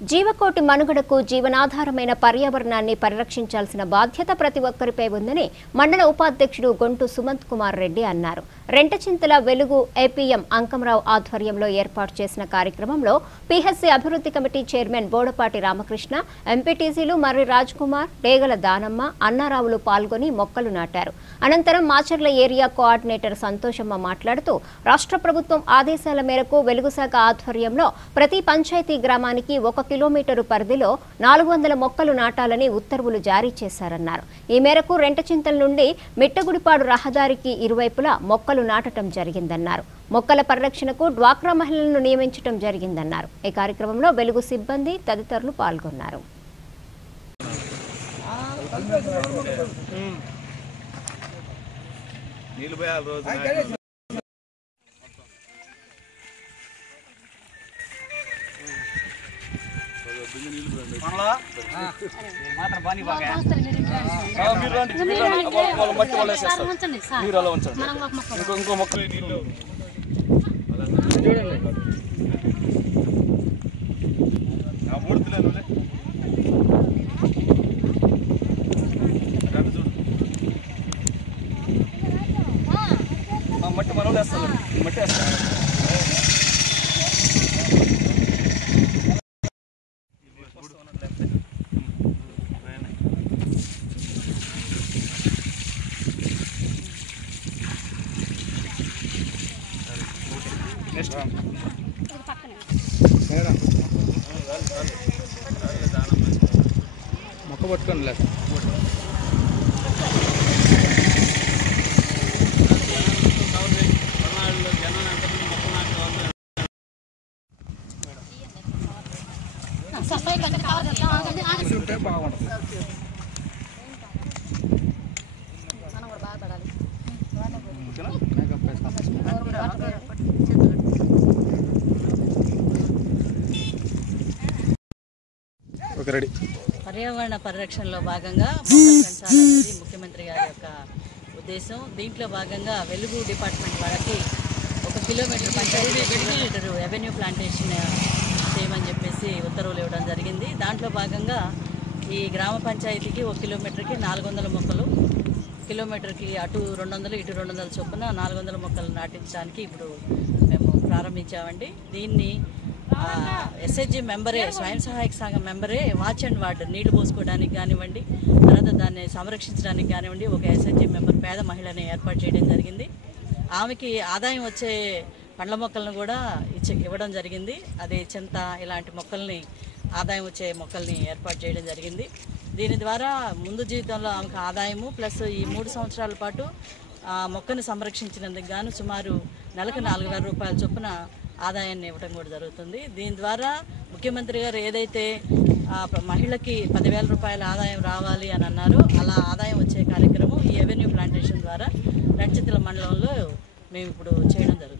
జీవకోటి మనుగడకు జీవనాధారమైన పర్యావరణాన్ని పరిరక్షించాల్సిన బాధ్యత ప్రతి ఒక్కరిపై ఉందని మండల ఉపాధ్యక్షుడు గొంటు సుమంత్ కుమార్ రెడ్డి అన్నారు. రెంటచింతల వెలుగు ఏపీఎం అంకంరావు ఆధ్వర్యంలో ఏర్పాటు చేసిన కార్యక్రమంలో పీహెచ్సీ అభివృద్ధి కమిటీ చైర్మన్ బోడపాటి రామకృష్ణ, ఎంపీటీసీలు మర్రి రాజ్ కుమార్, డేగల దానమ్మ, అన్నారావులు పాల్గొని మొక్కలు నాటారు. అనంతరం మాచర్ల ఏరియా కోఆర్డినేటర్ సంతోషమ్మ మాట్లాడుతూ రాష్ట్ర ప్రభుత్వం ఆదేశాల మేరకు వెలుగు శాఖ ఆధ్వర్యంలో ప్రతి పంచాయతీ గ్రామానికి 1 కిలోమీటరు పరిధిలో 400 మొక్కలు నాటాలని ఉత్తర్వులు జారీ చేశారన్నారు. ఈ మేరకు రెంటచింతల నుండి మిట్టగుడిపాడు రహదారికి ఇరువైపులా మొక్కలు నాటడం జరిగిందన్నారు. మొక్కల పరిరక్షణకు డ్వాక్రా మహిళలను నియమించడం జరిగిందన్నారు. ఈ కార్యక్రమంలో వెలుగు సిబ్బంది తదితరులు పాల్గొన్నారు. మట్టి మనం వేస్తాం మట్టి వేస్తాం మొక్క పట్టుకోండి లేదు బాగుంటుంది. పర్యావరణ పరిరక్షణలో భాగంగా మొక్కలు పెంచాలనేది ముఖ్యమంత్రి గారి యొక్క ఉద్దేశం. దీంట్లో భాగంగా వెలుగు డిపార్ట్మెంట్ వాళ్ళకి 1 kilometre panchayati kilometre revenue plantation చేయమని చెప్పేసి ఉత్తర్వులు ఇవ్వడం జరిగింది. దాంట్లో భాగంగా ఈ గ్రామ పంచాయతీకి 1 కిలోమీటర్కి 400 మొక్కలు, కిలోమీటర్కి అటు 200 ఇటు 200 చొప్పున 400 మొక్కలు నాటించడానికి ఇప్పుడు మేము ప్రారంభించామండి. దీన్ని ఎస్హెచ్జి మెంబరే, స్వయం సహాయక సంఘం మెంబరే వాచ్ అండ్ వార్డ్ నీళ్లు పోసుకోవడానికి కానివ్వండి, తర్వాత దాన్ని సంరక్షించడానికి కానివ్వండి ఒక ఎస్హెచ్జి మెంబర్ పేద మహిళని ఏర్పాటు చేయడం జరిగింది. ఆమెకి ఆదాయం వచ్చే పండ్ల మొక్కలను కూడా ఇవ్వడం జరిగింది. అది చింత ఇలాంటి మొక్కల్ని, ఆదాయం వచ్చే మొక్కల్ని ఏర్పాటు చేయడం జరిగింది. దీని ద్వారా ముందు జీవితంలో ఆమెకు ఆదాయము ప్లస్ ఈ 3 సంవత్సరాల పాటు మొక్కను సంరక్షించినందుకు గాను సుమారు నెలకు 4,000 రూపాయల చొప్పున ఆదాయాన్ని ఇవ్వడం కూడా జరుగుతుంది. దీని ద్వారా ముఖ్యమంత్రి గారు ఏదైతే మహిళకి 10,000 రూపాయల ఆదాయం రావాలి అని అన్నారో అలా ఆదాయం వచ్చే కార్యక్రమం ఈ రెవెన్యూ ప్లాంటేషన్ ద్వారా రెంటచింతల మండలంలో మేము ఇప్పుడు చేయడం జరుగుతుంది.